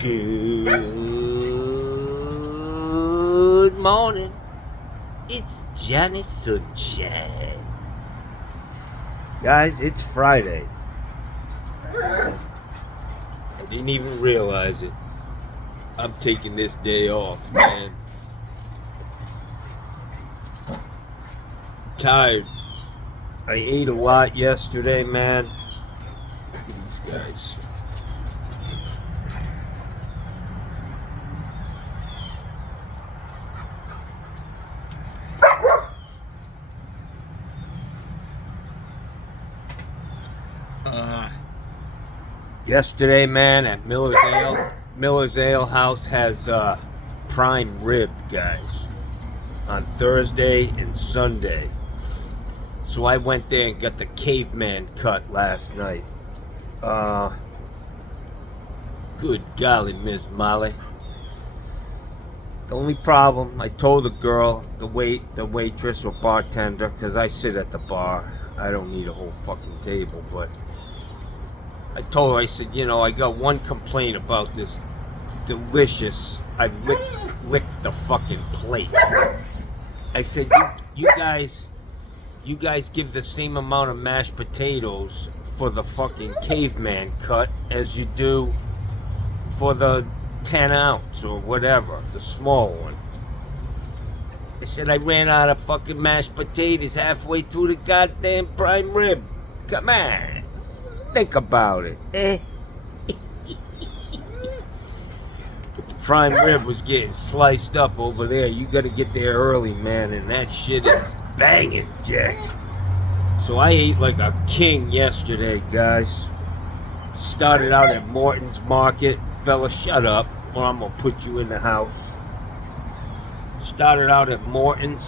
Good morning. It's Johnny Sunshine. Guys, it's Friday. I didn't even realize it. I'm taking this day off, man. Tired. I ate a lot yesterday, man. Look at these guys. Yesterday, man, at Miller's Ale House has prime rib, guys, on Thursday and Sunday. So I went there and got the caveman cut last night. Good golly, Miss Molly. The only problem, I told the girl, the waitress or bartender, because I sit at the bar. I don't need a whole fucking table, but I told her, I said, you know, I got one complaint about this delicious, I licked the fucking plate. I said, you guys give the same amount of mashed potatoes for the fucking caveman cut as you do for the 10 ounce or whatever, the small one. I said, I ran out of fucking mashed potatoes halfway through the goddamn prime rib. Come on. Think about it, eh? But the prime rib was getting sliced up over there. You gotta get there early, man, and that shit is banging, Jack. So I ate like a king yesterday, guys. Started out at Morton's Market. Bella, shut up, or I'm gonna put you in the house. Started out at Morton's.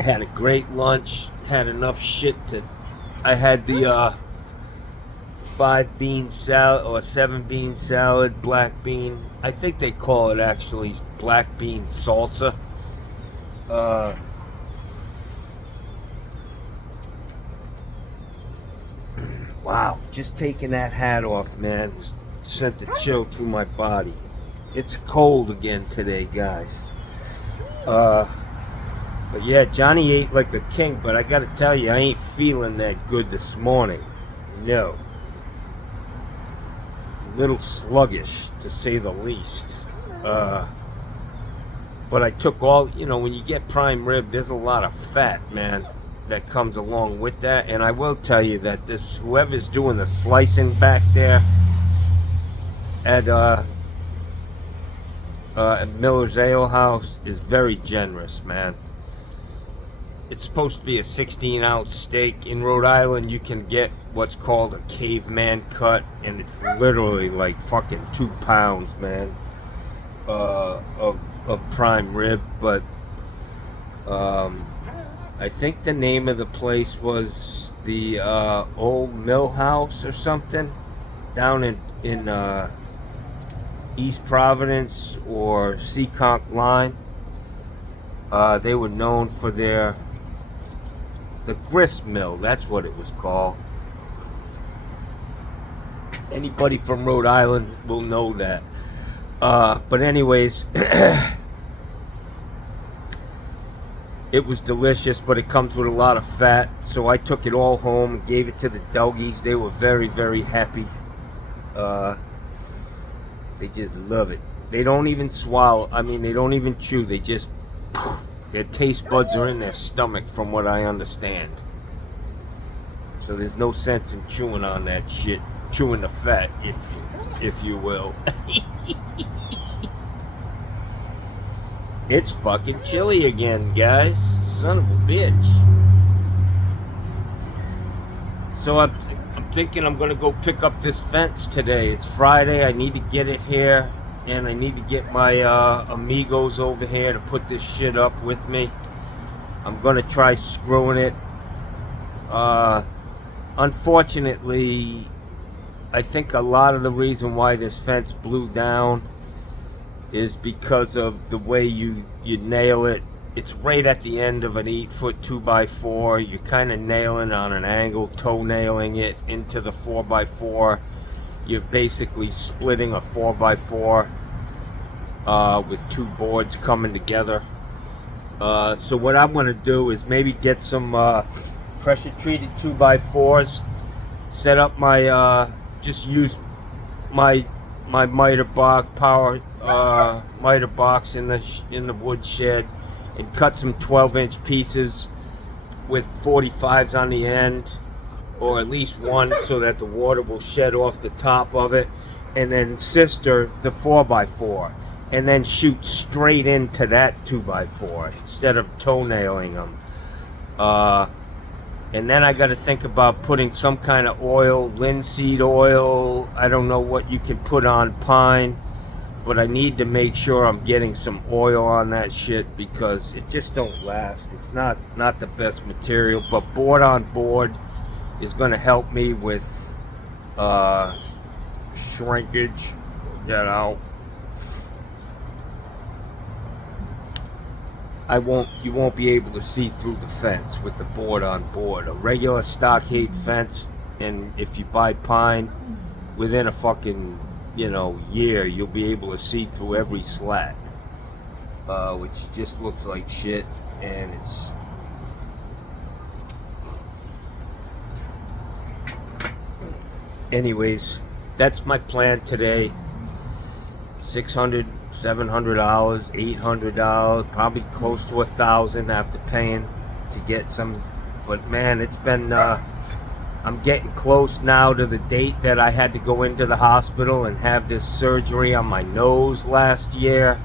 Had a great lunch. Had enough shit to... I had the 5-bean salad or 7-bean salad, black bean. I think they call it actually black bean salsa. Wow, just taking that hat off, man, sent a chill through my body. It's cold again today, guys. But yeah, Johnny ate like a king, but I gotta tell you, I ain't feeling that good this morning. No. A little sluggish, to say the least. But I took all, you know, when you get prime rib, there's a lot of fat, man, that comes along with that. And I will tell you that this, whoever's doing the slicing back there at Miller's Ale House is very generous, man. It's supposed to be a 16-ounce steak. In Rhode Island, you can get what's called a caveman cut, and it's literally like fucking 2 pounds, man, of prime rib. But I think the name of the place was the Old Mill House or something, down in East Providence or Seekonk line. They were known for their... the grist mill, that's what it was called. Anybody from Rhode Island will know that. But anyways, it was delicious, but it comes with a lot of fat. So I took it all home and gave it to the doggies. They were very, very happy. They just love it. They don't even swallow. I mean, they don't even chew. They just... their taste buds are in their stomach, from what I understand. So there's no sense in chewing on that shit, chewing the fat, if you will. It's fucking chilly again, guys. Son of a bitch. So I'm thinking I'm gonna go pick up this fence today. It's Friday. I need to get it here. And I need to get my amigos over here to put this shit up with me. I'm gonna try screwing it. Unfortunately, I think a lot of the reason why this fence blew down is because of the way you nail it. It's right at the end of an 8-foot 2x4. You're kind of nailing on an angle, toe nailing it into the 4x4. you're basically splitting a 4x4 with two boards coming together. So what I'm going to do is maybe get some pressure treated 2x4s, set up my just use my miter box power miter box in the wood shed, and cut some 12-inch pieces with 45s on the end, or at least one, so that the water will shed off the top of it, and then sister the 4x4, and then shoot straight into that 2x4 instead of toenailing them. And then I got to think about putting some kind of oil, linseed oil. I don't know what you can put on pine, but I need to make sure I'm getting some oil on that shit, because it just don't last. It's not the best material, but board on board is going to help me with shrinkage, you know. You won't be able to see through the fence with the board on board. A regular stockade fence, and if you buy pine, within a fucking, year, you'll be able to see through every slat, which just looks like shit, and it's anyways, that's my plan today. $600, $700, $800, probably close to $1,000 after paying to get some. But man, it's been I'm getting close now to the date that I had to go into the hospital and have this surgery on my nose last year.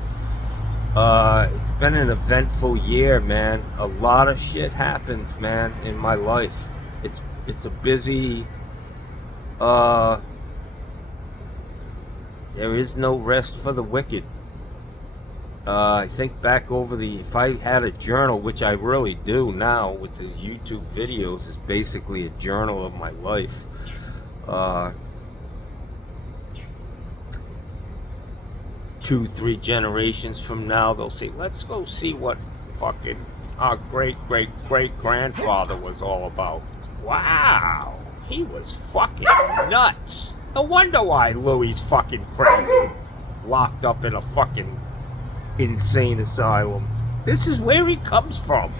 It's been an eventful year, man. A lot of shit happens, man, in my life. It's a busy there is no rest for the wicked. I think back over if I had a journal, which I really do now with these YouTube videos, is basically a journal of my life. 2-3 generations from now, they'll say, let's go see what fucking our great-great-great-grandfather was all about. Wow, he was fucking nuts. No wonder why Louie's fucking crazy. Locked up in a fucking insane asylum. This is where he comes from.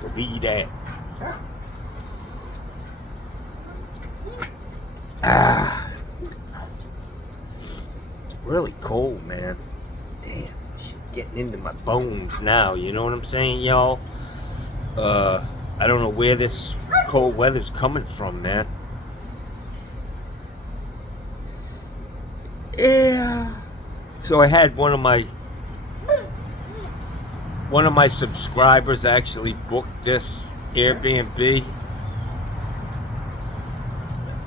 Believe that. It's really cold, man. Damn, shit getting into my bones now, you know what I'm saying, y'all? I don't know where this cold weather's coming from, man. Yeah. So I had one of my subscribers actually booked this Airbnb.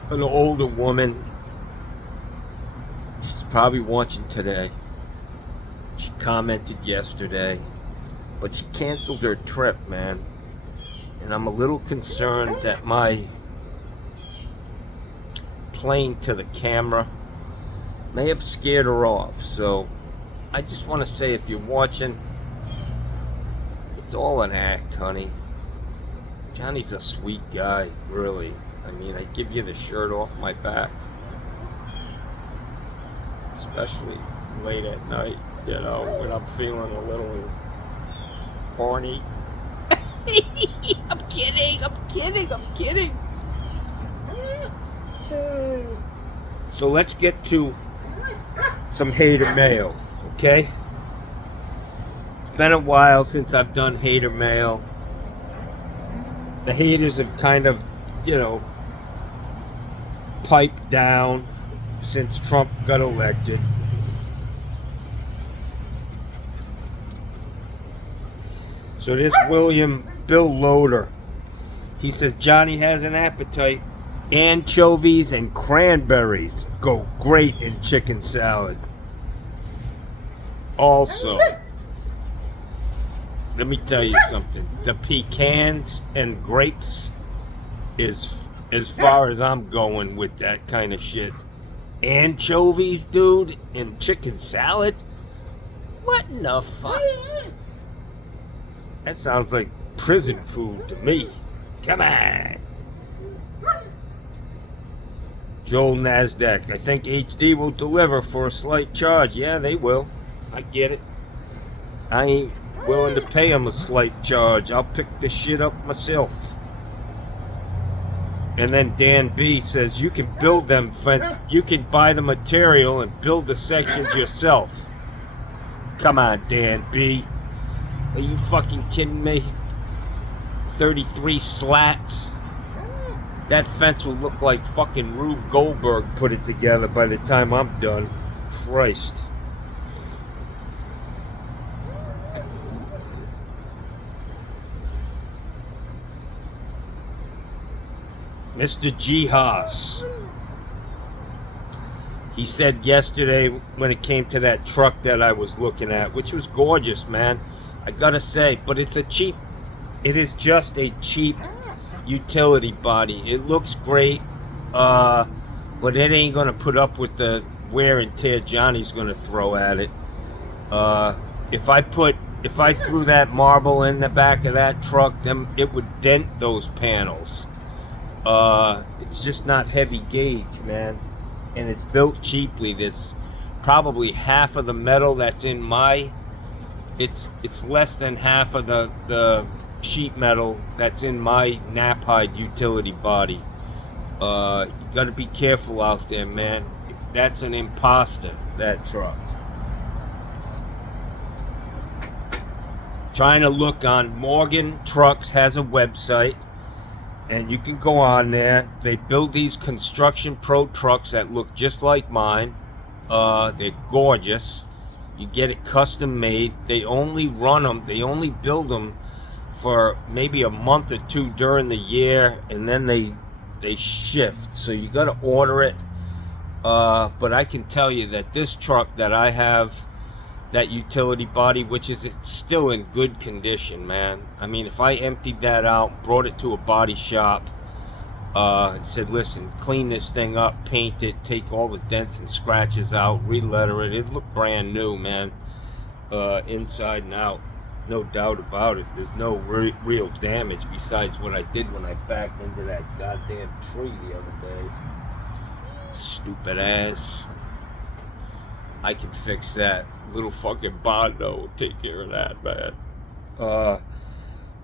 An older woman. She's probably watching today. She commented yesterday, but she canceled her trip, man. And I'm a little concerned that my playing to the camera may have scared her off. So I just want to say, if you're watching, it's all an act, honey. Johnny's a sweet guy, really. I mean, I give you the shirt off my back, especially late at night, when I'm feeling a little horny. I'm kidding. So let's get to some hater mail, okay? It's been a while since I've done hater mail. The haters have kind of, piped down since Trump got elected. So this Bill Loader, he says, Johnny has an appetite. Anchovies and cranberries go great in chicken salad. Also, let me tell you something. The pecans and grapes is as far as I'm going with that kind of shit. Anchovies, dude, and chicken salad? What in the fuck? That sounds like prison food to me. Come on. Joel Nasdaq. I think HD will deliver for a slight charge. Yeah, they will. I get it. I ain't willing to pay them a slight charge. I'll pick this shit up myself. And then Dan B says you can build them fence. You can buy the material and build the sections yourself. Come on, Dan B. Are you fucking kidding me? 33 slats. That fence will look like fucking Rube Goldberg put it together by the time I'm done. Christ. Mr. G. Haas. He said yesterday when it came to that truck that I was looking at, which was gorgeous, man. I gotta say, but it is just a cheap utility body. It looks great, but it ain't gonna put up with the wear and tear Johnny's gonna throw at it. If I threw that marble in the back of that truck, then it would dent those panels. It's just not heavy gauge, man, and it's built cheaply. There's probably half of the metal that's in my. It's less than half of the sheet metal that's in my Knapheide utility body. You gotta be careful out there, man. That's an imposter, that truck. Trying to look on Morgan Trucks has a website, and you can go on there. They build these Construction Pro trucks that look just like mine. They're gorgeous. You get it custom made. They only run them, they only build them for maybe a month or two during the year, and then they shift. So you got to order it. But I can tell you that this truck that I have, that utility body, which is still in good condition, man. I mean, if I emptied that out, brought it to a body shop, and said, listen, clean this thing up, paint it, take all the dents and scratches out, re-letter it, it'd look brand new, man. Inside and out, no doubt about it. There's no real damage besides what I did when I backed into that goddamn tree the other day. Stupid ass. I can fix that. Little fucking Bondo will take care of that, man.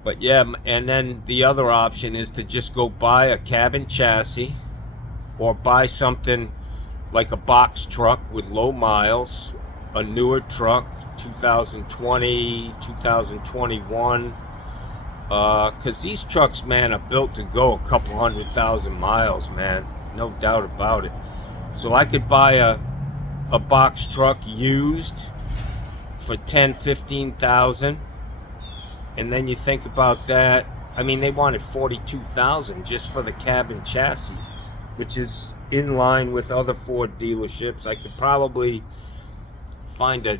But yeah, and then the other option is to just go buy a cabin chassis or buy something like a box truck with low miles, a newer truck, 2020, 2021. Because these trucks, man, are built to go a couple 100,000 miles, man. No doubt about it. So I could buy a box truck used for 10, 15,000. And then you think about that. I mean, they wanted 42,000 just for the cabin chassis, which is in line with other Ford dealerships. I could probably find a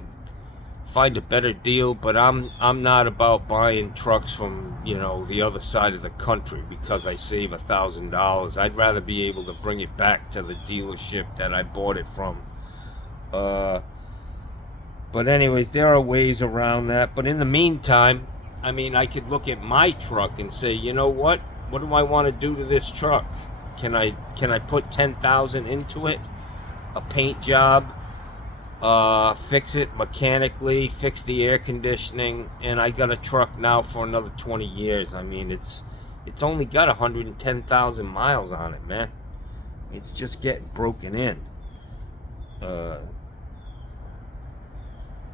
better deal, but I'm not about buying trucks from, you know, the other side of the country because I save $1,000. I'd rather be able to bring it back to the dealership that I bought it from. But anyways, there are ways around that. But in the meantime, I mean, I could look at my truck and say, you know what? What do I want to do to this truck? Can I put 10,000 into it? A paint job, fix it mechanically, fix the air conditioning, and I got a truck now for another 20 years. I mean, it's only got 110,000 miles on it, man. It's just getting broken in.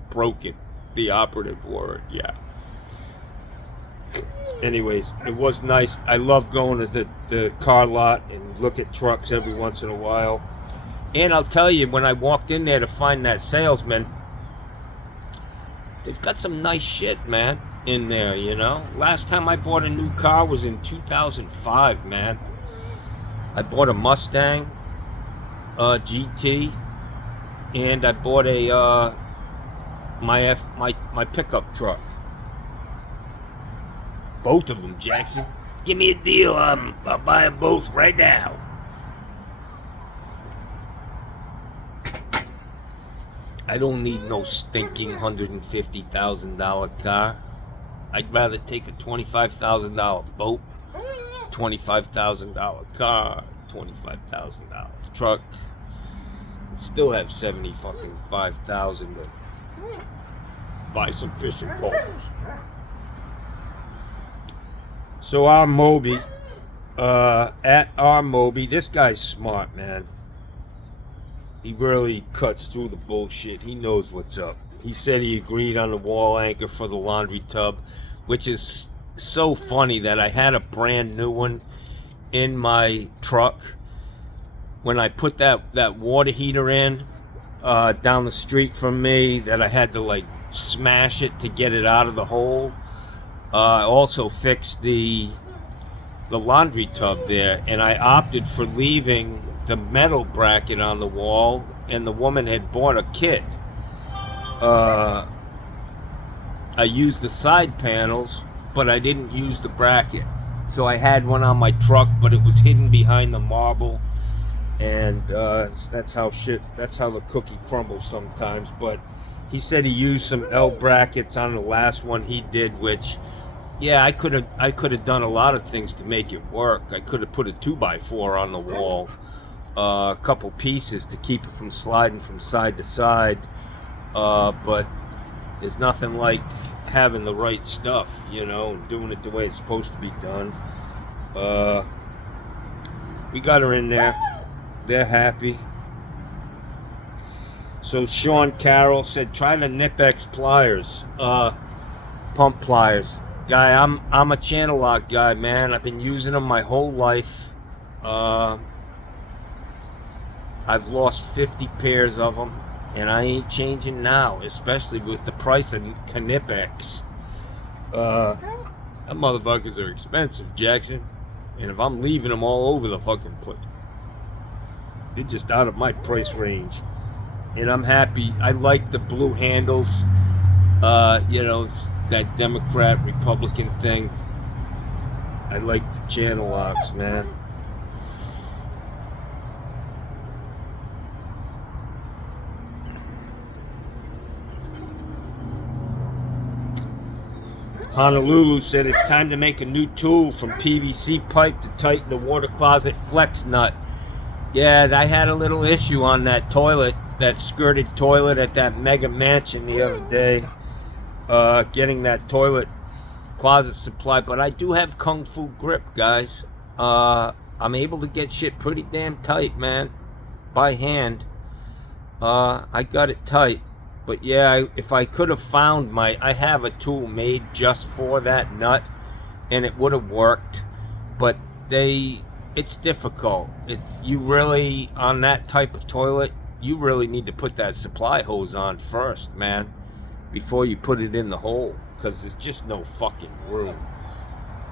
Broken, the operative word, yeah. Anyways, it was nice. I love going to the car lot and look at trucks every once in a while. And I'll tell you, when I walked in there to find that salesman, they've got some nice shit, man, in there, you know. Last time I bought a new car was in 2005, man. I bought a Mustang GT, and I bought a my pickup truck. Both of them, Jackson. Give me a deal. I'll buy them both right now. I don't need no stinking $150,000 car. I'd rather take a $25,000 boat $25,000 car, $25,000 truck, and still have 70 fucking 5,000 to buy some fishing poles. So our Moby, at our Moby, this guy's smart, man. He really cuts through the bullshit. He knows what's up. He said he agreed on the wall anchor for the laundry tub, which is so funny that I had a brand new one in my truck. When I put that water heater in down the street from me, that I had to like smash it to get it out of the hole. I also fixed the laundry tub there, and I opted for leaving the metal bracket on the wall, and the woman had bought a kit. I used the side panels, but I didn't use the bracket. So I had one on my truck, but it was hidden behind the marble, and that's how the cookie crumbles sometimes. But he said he used some L brackets on the last one he did, which, yeah, I could have done a lot of things to make it work. I could have put a 2x4 on the wall, a couple pieces to keep it from sliding from side to side, but there's nothing like having the right stuff, you know, and doing it the way it's supposed to be done. We got her in there. They're happy. So Sean Carroll said, try the Nipex pliers, pump pliers. Guy, I'm a channel lock guy, man. I've been using them my whole life. I've lost 50 pairs of them, and I ain't changing now, especially with the price of Nipex. That motherfuckers are expensive, Jackson. And if I'm leaving them all over the fucking place, they're just out of my price range. And I'm happy. I like the blue handles. You know, it's that Democrat Republican thing. I like the channel locks, man. Honolulu said it's time to make a new tool from PVC pipe to tighten the water closet flex nut. Yeah, I had a little issue on that toilet, that skirted toilet at that mega mansion the other day. Getting that toilet closet supply, but I do have Kung Fu grip, guys. I'm able to get shit pretty damn tight, man, by hand. I got it tight. But yeah, if I could have found I have a tool made just for that nut, and it would have worked. But it's difficult. You really, on that type of toilet, you really need to put that supply hose on first, man, before you put it in the hole, because there's just no fucking room.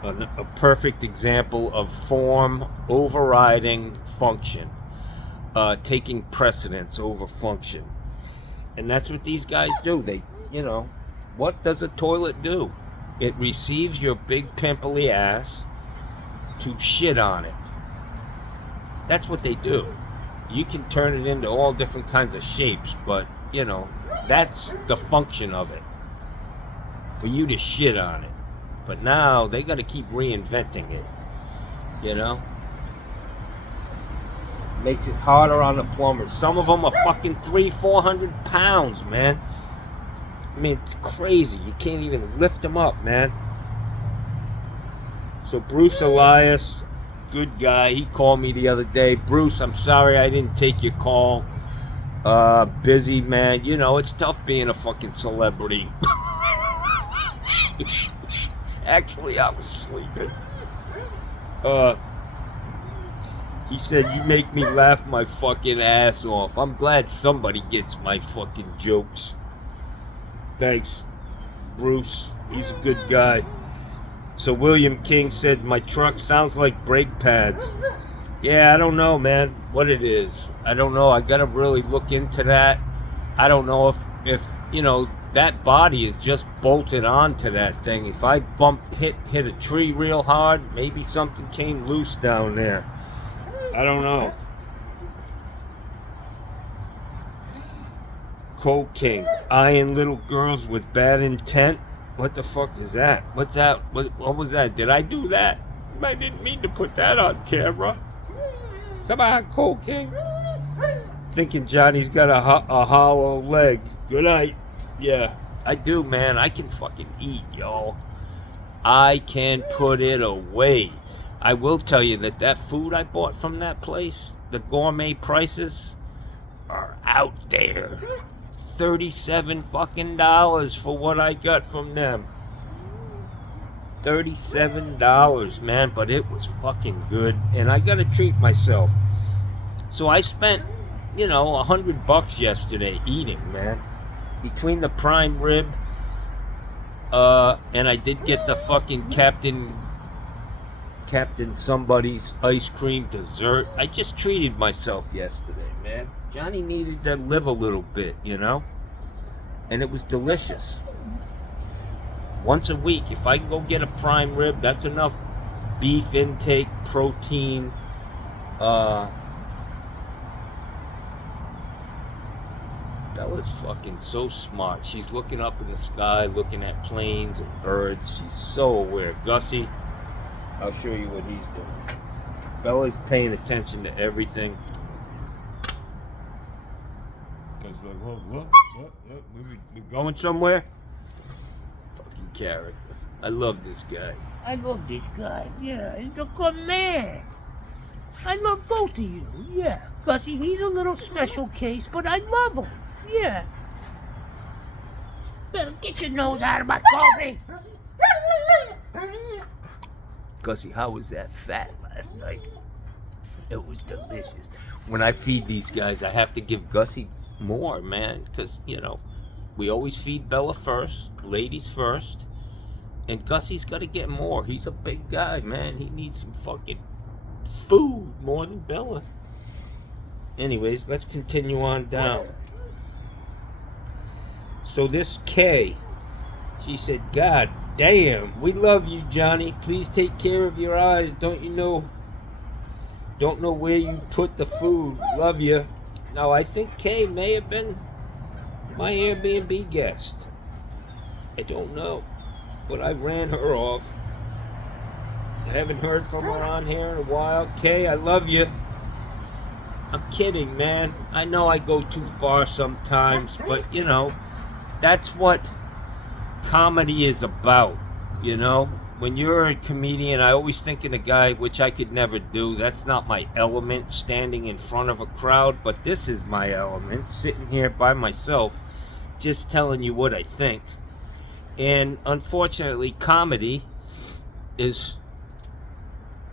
A perfect example of form overriding function, taking precedence over function. And that's what these guys do. They, you know, what does a toilet do? It receives your big pimply ass to shit on it. That's what they do. You can turn it into all different kinds of shapes, but, you know, that's the function of it. For you to shit on it. But now they got to keep reinventing it. You know? Makes it harder on the plumbers. Some of them are fucking 300-400 pounds, man. I mean, it's crazy. You can't even lift them up, man. So Bruce Elias, good guy. He called me the other day. Bruce, I'm sorry I didn't take your call. Busy, man. You know, it's tough being a fucking celebrity. Actually, I was sleeping. He said, you make me laugh my fucking ass off. I'm glad somebody gets my fucking jokes. Thanks, Bruce. He's a good guy. So William King said, my truck sounds like brake pads. Yeah, I don't know, man, what it is. I don't know. I got to really look into that. I don't know if you know, that body is just bolted onto that thing. If I hit a tree real hard, maybe something came loose down there. I don't know. Cold King, eyeing little girls with bad intent. What the fuck is that? What's that? What was that? Did I do that? I didn't mean to put that on camera. Come on, Cold King. Thinking Johnny's got a hollow leg. Good night. Yeah, I do, man. I can fucking eat, y'all. I can put it away. I will tell you that food I bought from that place, the gourmet prices are out there. $37 fucking dollars for what I got from them. $37, man, but it was fucking good, and I gotta treat myself. So I spent, $100 yesterday eating, man. Between the prime rib, and I did get the fucking Captain somebody's ice cream dessert. I just treated myself yesterday, man. Johnny needed to live a little bit, and it was delicious. Once a week, if I can go get a prime rib, that's enough beef intake, protein. Bella's fucking so smart. She's looking up in the sky, looking at planes and birds. She's so aware. Gussie, I'll show you what he's doing. Bella's paying attention to everything. Because what? We going somewhere? Fucking character. I love this guy. Yeah, he's a good man. I love both of you, yeah. Gussie, he's a little special case, but I love him, yeah. Better get your nose out of my coffee. Gussie, how was that fat last night? It was delicious. When I feed these guys, I have to give Gussie more, man, because, we always feed Bella first, ladies first, and Gussie's got to get more. He's a big guy, man. He needs some fucking food more than Bella. Anyways, let's continue on down. So this Kay, she said, God damn, we love you, Johnny. Please take care of your eyes. Don't know where you put the food. Love you. Now, I think Kay may have been my Airbnb guest. I don't know, but I ran her off. I haven't heard from her on here in a while. Kay, I love you. I'm kidding, man. I know I go too far sometimes, but, that's what comedy is about, When you're a comedian, I always think of a guy, which I could never do. That's not my element, standing in front of a crowd, but this is my element, sitting here by myself, just telling you what I think. And unfortunately, comedy is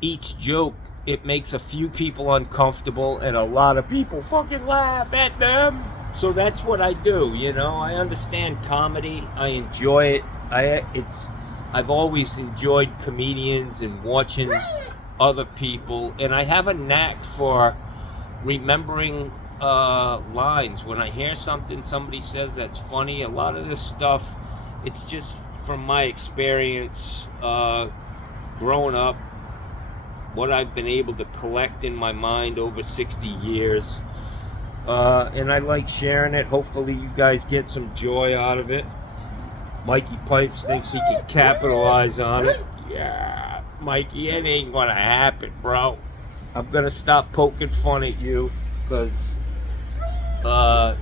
each joke, it makes a few people uncomfortable and a lot of people fucking laugh at them. So that's what I do, I understand comedy. I enjoy it. I've always enjoyed comedians and watching other people, and I have a knack for remembering lines. When I hear something somebody says that's funny, a lot of this stuff, it's just from my experience growing up, what I've been able to collect in my mind over 60 years. And I like sharing it. Hopefully you guys get some joy out of it. Mikey Pipes thinks he can capitalize on it. Yeah, Mikey, it ain't gonna happen, bro. I'm gonna stop poking fun at you, because yeah,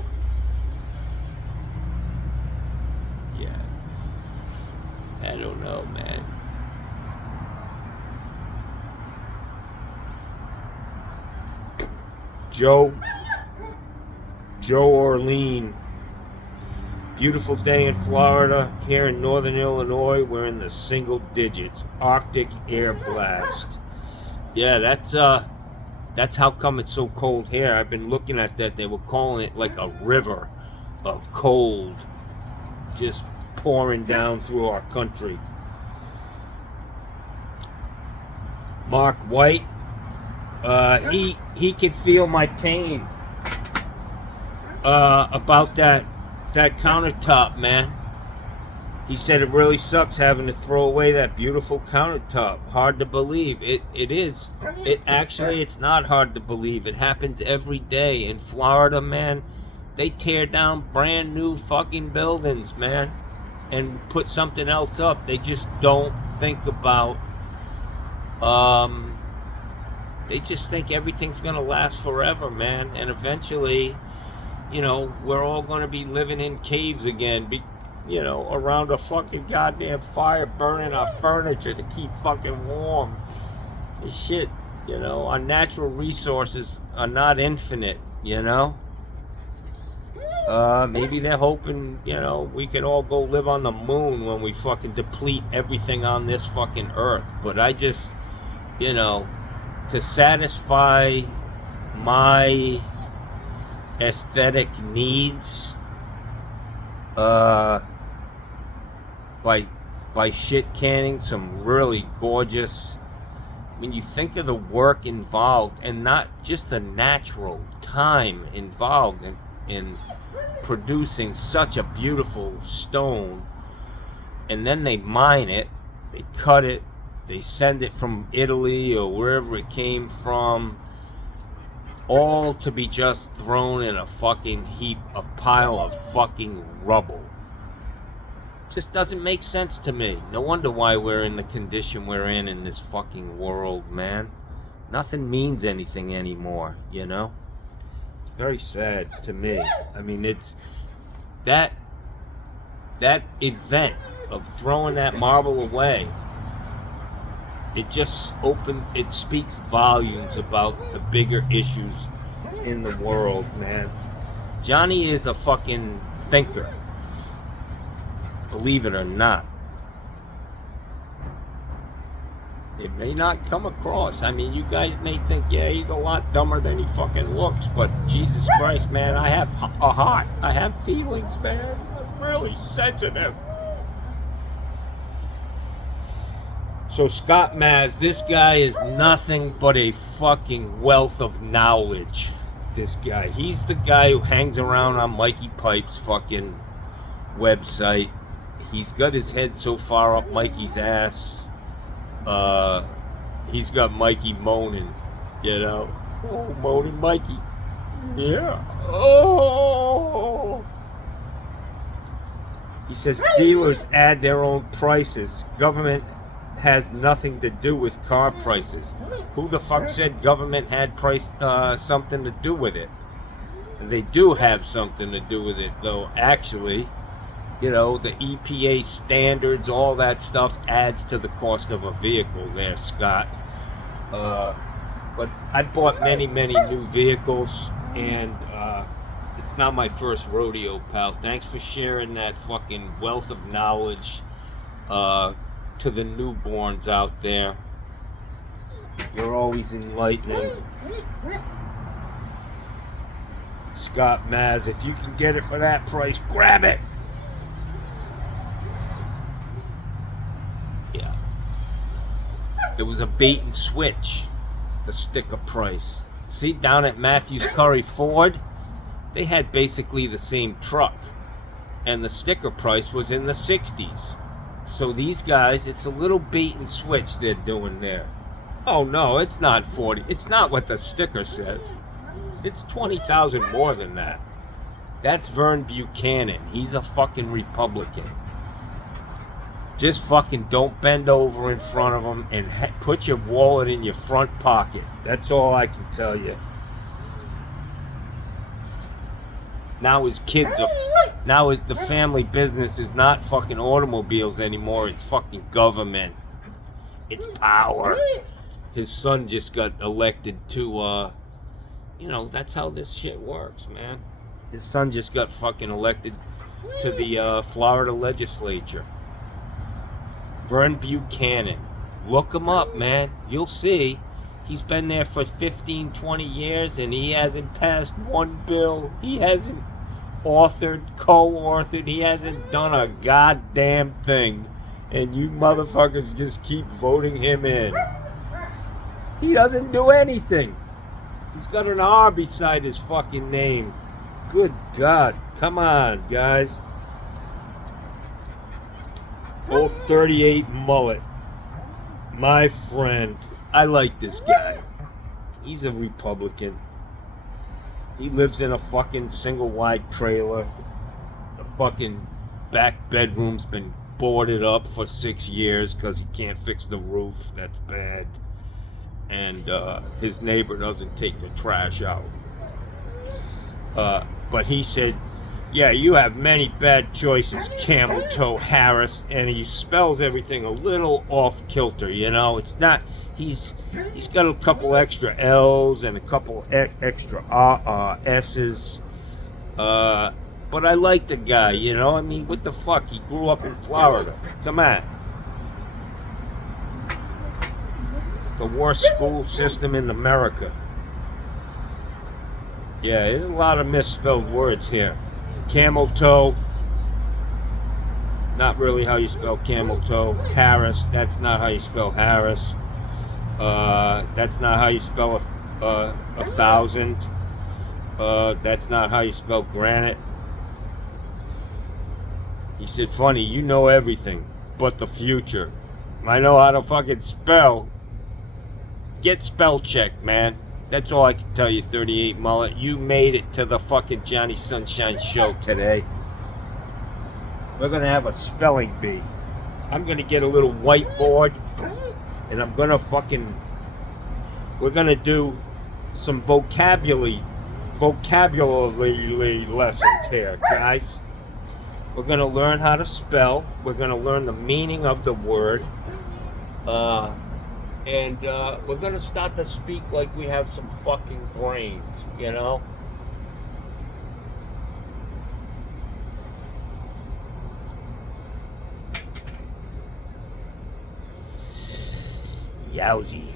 I don't know, man. Joe Orlean. Beautiful day in Florida. Here in northern Illinois, we're in the single digits. Arctic air blast. Yeah, that's how come it's so cold here. I've been looking at that. They were calling it like a river of cold just pouring down through our country. Mark White, he could feel my pain about that countertop, man. He said it really sucks having to throw away that beautiful countertop. Hard to believe. It is. It's not hard to believe. It happens every day in Florida, man. They tear down brand new fucking buildings, man, and put something else up. They just don't think about They just think everything's gonna last forever, man, and eventually, we're all gonna be living in caves again, around a fucking goddamn fire, burning our furniture to keep fucking warm. This shit, our natural resources are not infinite, Maybe they're hoping, we can all go live on the moon when we fucking deplete everything on this fucking earth. But I just, to satisfy my aesthetic needs, by shit canning some really gorgeous. When you think of the work involved, and not just the natural time involved in producing such a beautiful stone, and then they mine it, they cut it, they send it from Italy or wherever it came from, all to be just thrown in a fucking heap, a pile of fucking rubble. Just doesn't make sense to me. No wonder why we're in the condition we're in this fucking world, man. Nothing means anything anymore, It's very sad to me. I mean, it's that event of throwing that marble away. It speaks volumes about the bigger issues in the world, man. Johnny is a fucking thinker. Believe it or not. It may not come across. I mean, you guys may think, yeah, he's a lot dumber than he fucking looks, but Jesus Christ, man, I have a heart. I have feelings, man. I'm really sensitive. So Scott Maz, this guy is nothing but a fucking wealth of knowledge. This guy. He's the guy who hangs around on Mikey Pipe's fucking website. He's got his head so far up Mikey's ass. He's got Mikey moaning, Oh, moaning Mikey. Yeah. Oh. He says dealers add their own prices. Government has nothing to do with car prices. Who the fuck said government had something to do with it? They do have something to do with it, though, actually. The EPA standards, all that stuff adds to the cost of a vehicle there, Scott. But I bought many, many new vehicles, and it's not my first rodeo, pal. Thanks for sharing that fucking wealth of knowledge to the newborns out there. You're always enlightening. Scott Maz, if you can get it for that price, grab it! It was a bait and switch, the sticker price. See, down at Matthews Curry Ford, they had basically the same truck, and the sticker price was in the 60s. So these guys, it's a little bait and switch they're doing there. Oh no, it's not 40. It's not what the sticker says. It's 20,000 more than that. That's Vern Buchanan. He's a fucking Republican. Just fucking don't bend over in front of him and put your wallet in your front pocket. That's all I can tell you. Now the family business is not fucking automobiles anymore. It's fucking government. It's power. His son just got elected to, that's how this shit works, man. His son just got fucking elected to the Florida legislature. Vern Buchanan. Look him up, man. You'll see. He's been there for 15, 20 years, and he hasn't passed one bill. He hasn't co-authored. He hasn't done a goddamn thing. And you motherfuckers just keep voting him in. He doesn't do anything. He's got an R beside his fucking name. Good God. Come on, guys. Old 38 mullet. My friend. I like this guy. He's a Republican. He lives in a fucking single wide trailer. The fucking back bedroom's been boarded up for 6 years because he can't fix the roof. That's bad. and his neighbor doesn't take the trash out. But he said, yeah, you have many bad choices, Camel Toe Harris, and he spells everything a little off kilter, you know. It's not, he's got a couple extra L's and a couple extra S's. But I like the guy, you know. I mean, what the fuck? He grew up in Florida. Come on. The worst school system in America. Yeah, there's a lot of misspelled words here. Camel toe, not really how you spell camel toe. Harris, that's not how you spell Harris. That's not how you spell a thousand. That's not how you spell granite. He said, funny, you know everything but the future. I know how to fucking spell. Get spell checked, man. That's all I can tell you, 38 Mullet. You made it to the fucking Johnny Sunshine show today. We're going to have a spelling bee. I'm going to get a little whiteboard, and I'm going to we're going to do some vocabulary lessons here, guys. We're going to learn how to spell. We're going to learn the meaning of the word. And we're going to start to speak like we have some fucking brains, you know? Yowzy.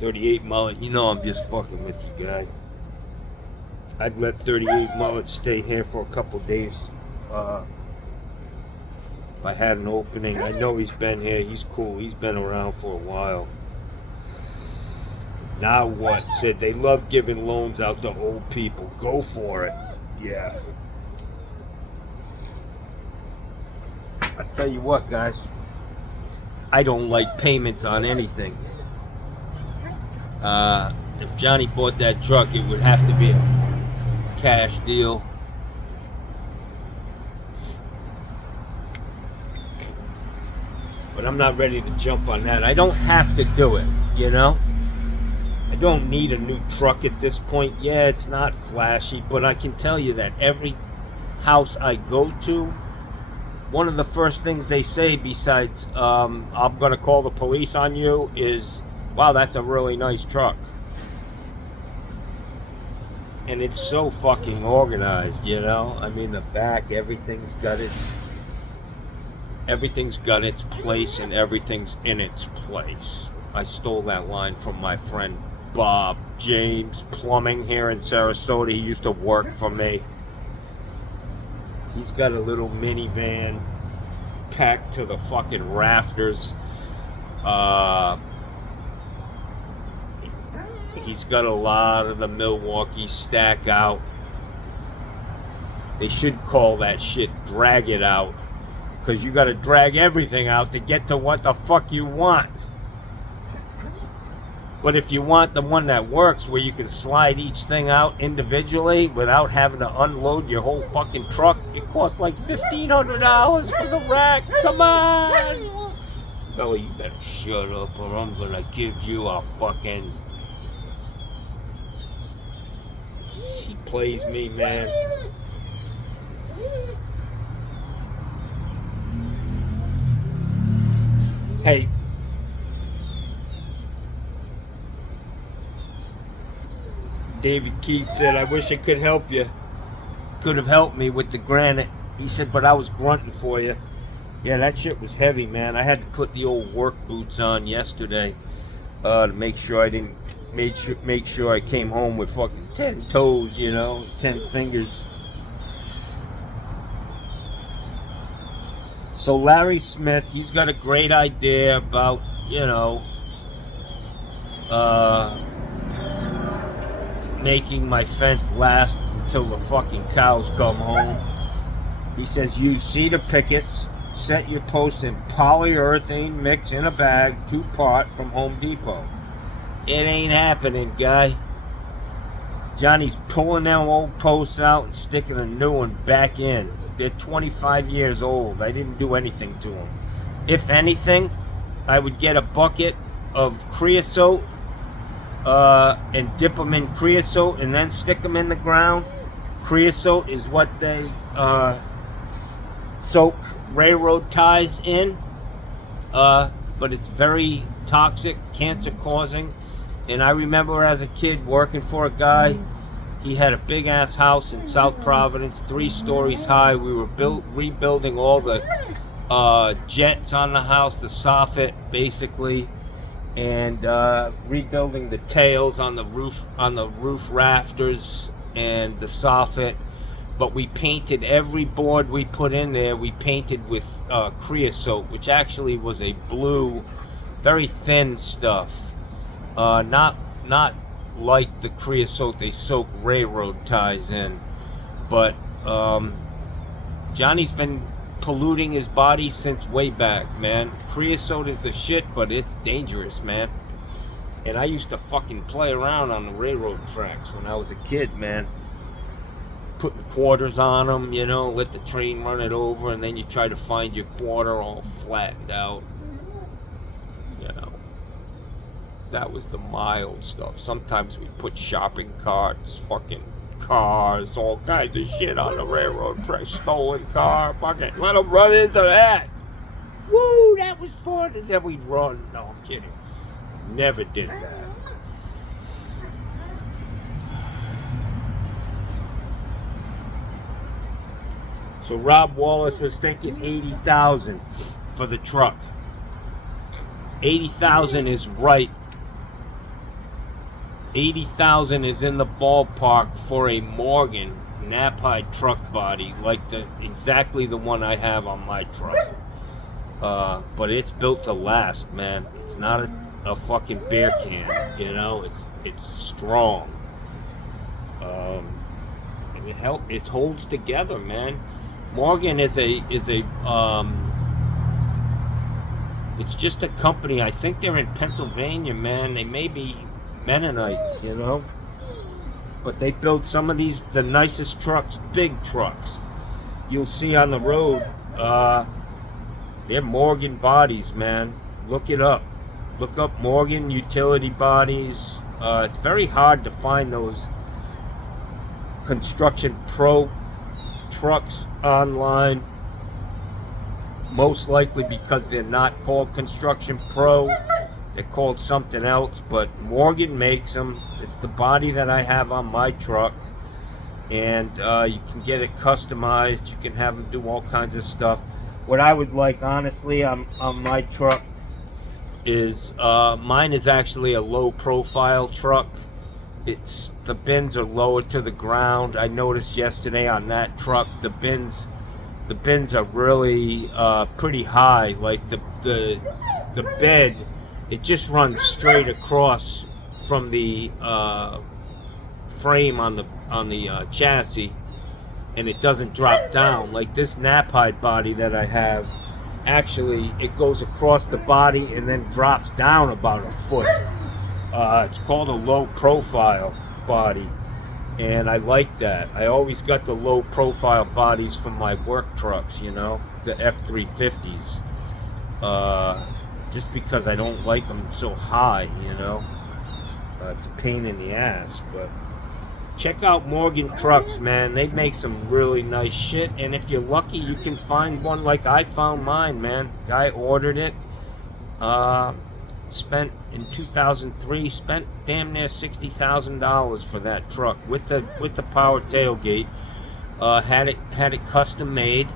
38 Mullet, you know I'm just fucking with you guys. I'd let 38 Mullet stay here for a couple days. If I had an opening. I know he's been here. He's cool. He's been around for a while. Now what? Said they love giving loans out to old people. Go for it. Yeah. I tell you what, guys. I don't like payments on anything. If Johnny bought that truck, it would have to be a cash deal. But I'm not ready to jump on that. I don't have to do it, you know? I don't need a new truck at this point. Yeah, it's not flashy, but I can tell you that every house I go to, one of the first things they say besides, I'm going to call the police on you, is, wow, that's a really nice truck. And it's so fucking organized, you know? I mean, the back, everything's got its place and everything's in its place. I stole that line from my friend Bob James Plumbing here in Sarasota. He used to work for me. He's got a little minivan packed to the fucking rafters. He's got a lot of the Milwaukee stack out. They should call that shit drag it out. Because you got to drag everything out to get to what the fuck you want. But if you want the one that works, where you can slide each thing out individually without having to unload your whole fucking truck, it costs like $1,500 for the rack. Come on! Fella, you better shut up or I'm gonna give you a fucking... She plays me, man. Hey, David Keith said, I wish I could help you. Could have helped me with the granite. He said, but I was grunting for you. Yeah, that shit was heavy, man. I had to put the old work boots on yesterday to make sure I didn't, make sure I came home with fucking 10 toes, you know, 10 fingers. So Larry Smith, he's got a great idea about, you know, making my fence last until the fucking cows come home. He says use cedar pickets, set your post in polyurethane mix in a bag, 2-part from Home Depot. It ain't happening, guy. Johnny's pulling them old posts out and sticking a new one back in. They're 25 years old. I didn't do anything to them. If anything, I would get a bucket of creosote and dip them in creosote and then stick them in the ground. Creosote is what they soak railroad ties in, but it's very toxic, cancer causing. And I remember as a kid working for a guy. He had a big ass house in South Providence, 3 stories high. We were rebuilding all the jets on the house, the soffit basically, and rebuilding the tails on the roof rafters and the soffit. But we painted every board we put in there. We painted with creosote, which actually was a blue, very thin stuff. Not like the creosote they soak railroad ties in, but Johnny's been polluting his body since way back, man. Creosote is the shit, but it's dangerous, man. And I used to fucking play around on the railroad tracks when I was a kid, man. Putting quarters on them, you know, let the train run it over, and then you try to find your quarter all flattened out, you know. That was the mild stuff. Sometimes we put shopping carts, fucking cars, all kinds of shit on the railroad track. Stolen car, fucking let them run into that. Woo, that was fun. And then we'd run. No, I'm kidding. Never did that. So Rob Wallace was thinking $80,000 for the truck. $80,000 is right. $80,000 is in the ballpark for a Morgan Knapheide truck body, like exactly the one I have on my truck. But it's built to last, man. It's not a fucking beer can, you know. It's strong. It holds together, man. Morgan is it's just a company. I think they're in Pennsylvania, man. They may be Mennonites, you know, but they build some of the nicest trucks, big trucks you'll see on the road. They're Morgan bodies, man. Look it up. Look up Morgan utility bodies. It's very hard to find those Construction Pro trucks online, most likely because they're not called Construction Pro. They're called something else, but Morgan makes them. It's the body that I have on my truck, and you can get it customized. You can have them do all kinds of stuff. What I would like, honestly, on my truck is mine is actually a low profile truck. The bins are lower to the ground. I noticed yesterday on that truck the bins are really pretty high. Like the bed, it just runs straight across from the frame on the chassis, and it doesn't drop down like this Knapheide body that I have. Actually, it goes across the body and then drops down about a foot. It's called a low profile body, and I like that. I always got the low profile bodies from my work trucks, you know, the F350s, just because I don't like them so high, you know. It's a pain in the ass. But check out Morgan Trucks, man. They make some really nice shit, and if you're lucky you can find one like I found mine, man. Guy ordered it, spent in 2003, spent damn near $60,000 for that truck with the power tailgate. Had it custom made,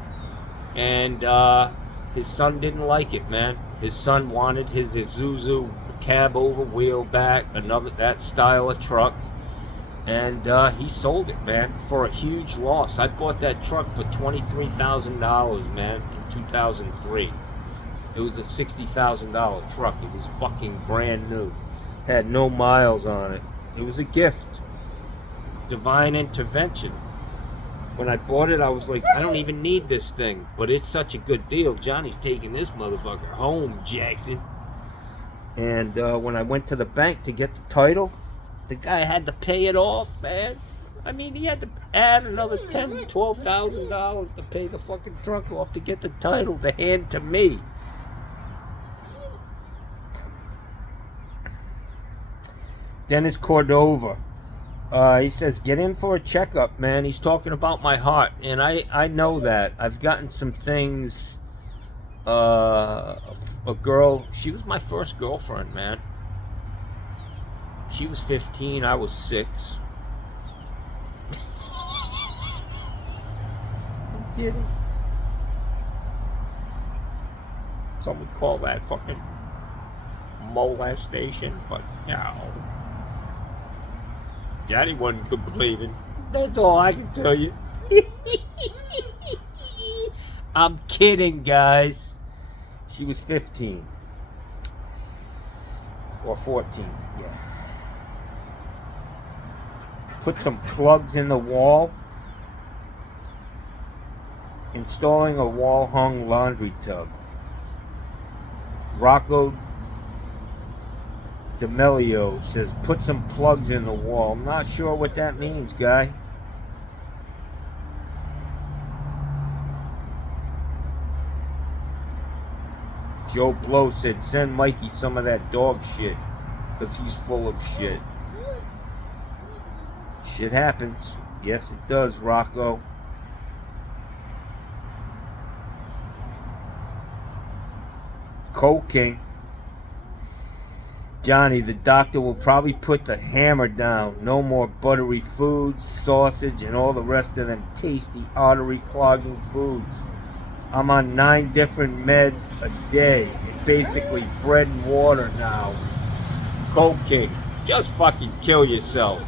and his son didn't like it, man. His son wanted his Isuzu cab over wheel back, that style of truck, and he sold it, man, for a huge loss. I bought that truck for $23,000, man, in 2003. It was a $60,000 truck. It was fucking brand new. Had no miles on it. It was a gift. Divine intervention. When I bought it, I was like, I don't even need this thing. But it's such a good deal. Johnny's taking this motherfucker home, Jackson. And when I went to the bank to get the title, the guy had to pay it off, man. I mean, he had to add another $10,000, $12,000 to pay the fucking truck off to get the title to hand to me. Dennis Cordova. He says, get in for a checkup, man. He's talking about my heart. And I know that. I've gotten some things. A girl, she was my first girlfriend, man. She was 15, I was 6. I'm kidding. Some would call that fucking molestation, but no. Daddy wasn't complaining. That's all I can tell you. I'm kidding, guys. She was 15. Or 14, yeah. Put some plugs in the wall. Installing a wall-hung laundry tub. Rocco D'Amelio says, put some plugs in the wall. I'm not sure what that means, guy. Joe Blow said, send Mikey some of that dog shit, because he's full of shit. Shit happens. Yes, it does, Rocco. Coking. Johnny, the doctor will probably put the hammer down. No more buttery foods, sausage, and all the rest of them tasty artery-clogging foods. I'm on 9 different meds a day. And basically bread and water now. Coking. Just fucking kill yourself.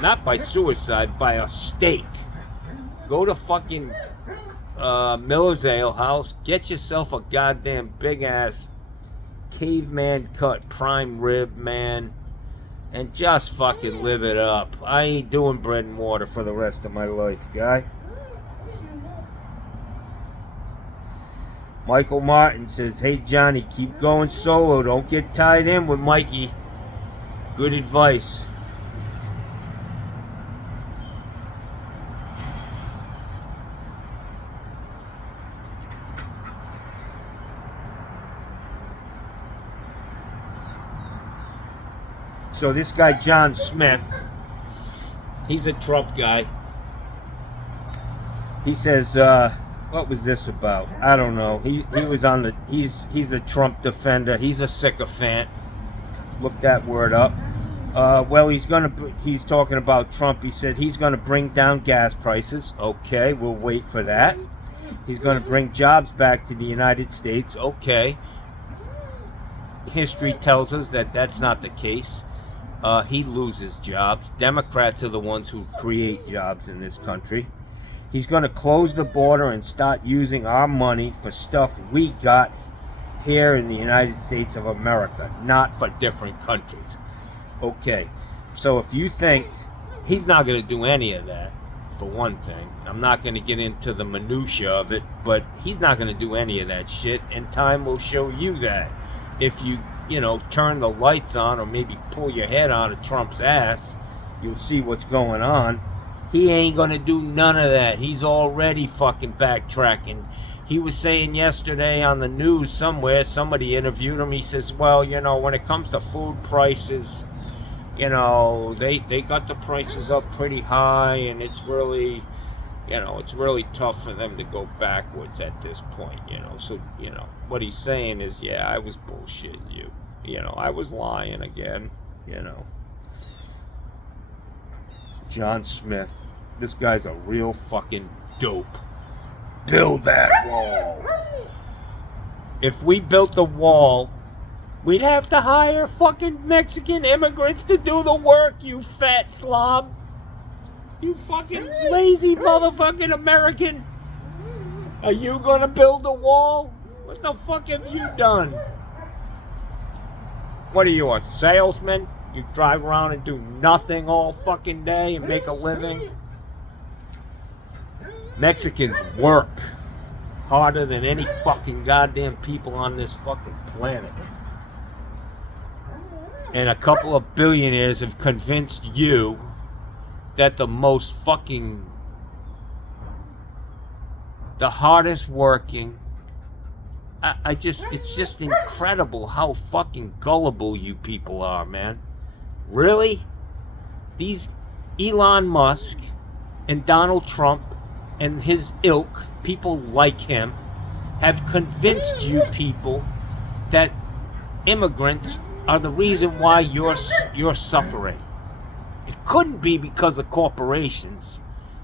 Not by suicide, by a stake. Go to fucking Miller's Ale House. Get yourself a goddamn big-ass caveman cut prime rib, man, and just fucking live it up. I ain't doing bread and water for the rest of my life, guy. Michael Martin says, hey Johnny, keep going solo. Don't get tied in with Mikey. Good advice. So this guy, John Smith, he's a Trump guy. He says, what was this about? I don't know. He was on the, he's a Trump defender. He's a sycophant. Look that word up. Well, he's talking about Trump. He said he's gonna bring down gas prices. Okay, we'll wait for that. He's gonna bring jobs back to the United States. Okay. History tells us that that's not the case. He loses jobs. Democrats are the ones who create jobs in this country. He's going to close the border and start using our money for stuff we got here in the United States of America, not for different countries. Okay, so if you think he's not going to do any of that, for one thing, I'm not going to get into the minutia of it, but he's not going to do any of that shit, and time will show you that. If you turn the lights on or maybe pull your head out of Trump's ass, you'll see what's going on. He ain't gonna do none of that. He's already fucking backtracking. He was saying yesterday on the news somewhere, somebody interviewed him, he says, well, when it comes to food prices, they got the prices up pretty high, and it's really, it's really tough for them to go backwards at this point, So, what he's saying is, yeah, I was bullshitting you. I was lying again, John Smith. This guy's a real fucking dope. Build that wall. If we built the wall, we'd have to hire fucking Mexican immigrants to do the work, you fat slob. You fucking lazy motherfucking American. Are you gonna build a wall? What the fuck have you done? What are you, a salesman? You drive around and do nothing all fucking day and make a living? Mexicans work harder than any fucking goddamn people on this fucking planet. And a couple of billionaires have convinced you that the hardest working, it's just incredible how fucking gullible you people are, man. Really? These Elon Musk and Donald Trump and his ilk, people like him, have convinced you people that immigrants are the reason why you're suffering. It couldn't be because of corporations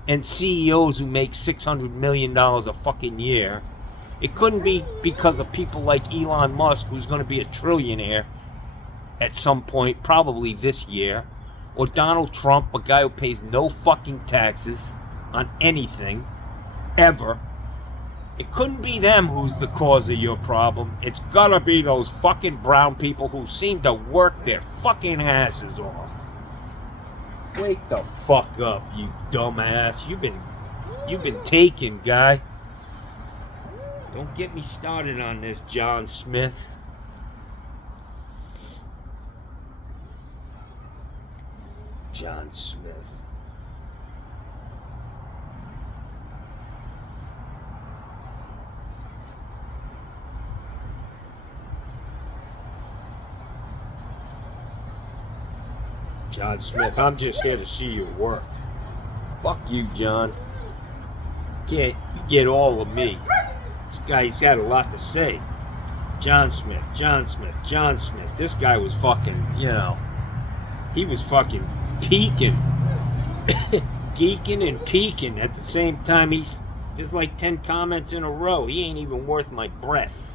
and CEOs who make $600 million a fucking year. It couldn't be because of people like Elon Musk, who's going to be a trillionaire at some point, probably this year. Or Donald Trump, a guy who pays no fucking taxes on anything, ever. It couldn't be them who's the cause of your problem. It's gotta be those fucking brown people who seem to work their fucking asses off. Wake the fuck up, you dumbass. You've been taken, guy. Don't get me started on this, John Smith. John Smith. John Smith, I'm just here to see your work. Fuck you, John. You get all of me. This guy's got a lot to say. John Smith, John Smith, John Smith. This guy was fucking, he was fucking peaking. Geeking and peaking at the same time. There's like 10 comments in a row. He ain't even worth my breath.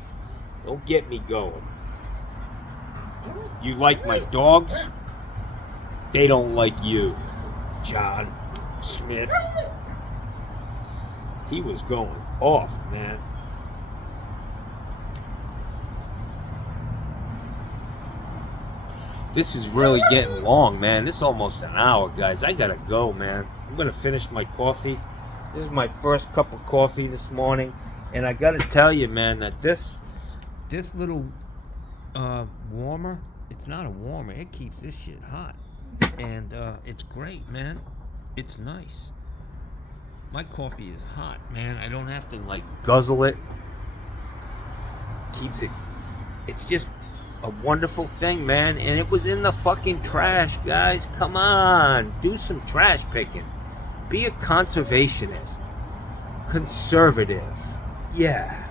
Don't get me going. You like my dogs? They don't like you, John Smith. He was going off, man. This is really getting long, man. This is almost an hour, guys. I gotta go, man. I'm gonna finish my coffee. This is my first cup of coffee this morning, and I gotta tell you, man, that this little warmer, it's not a warmer. It keeps this shit hot, and it's great, man. It's nice. My coffee is hot, man. I don't have to like guzzle it. Keeps it. It's just a wonderful thing, man. And it was in the fucking trash, guys. Come on, do some trash picking. Be a conservationist. Conservative. Yeah.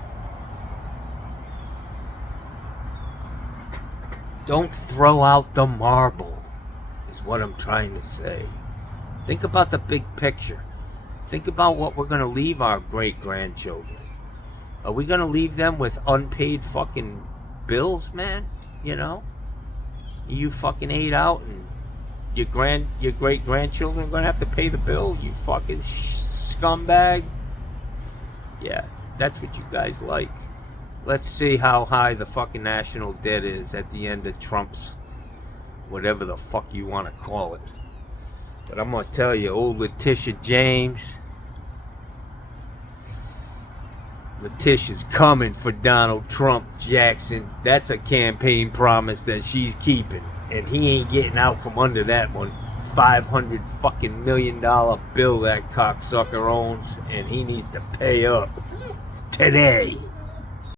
Don't throw out the marble, is what I'm trying to say. Think about the big picture. Think about what we're going to leave our great-grandchildren. Are we going to leave them with unpaid fucking bills, man? You fucking ate out and your great-grandchildren are going to have to pay the bill, you fucking scumbag. Yeah, that's what you guys like. Let's see how high the fucking national debt is at the end of Trump's whatever the fuck you want to call it. But I'm going to tell you, old Letitia James, Letitia's coming for Donald Trump, Jackson. That's a campaign promise that she's keeping. And he ain't getting out from under that one. $500 fucking million bill that cocksucker owns. And he needs to pay up today.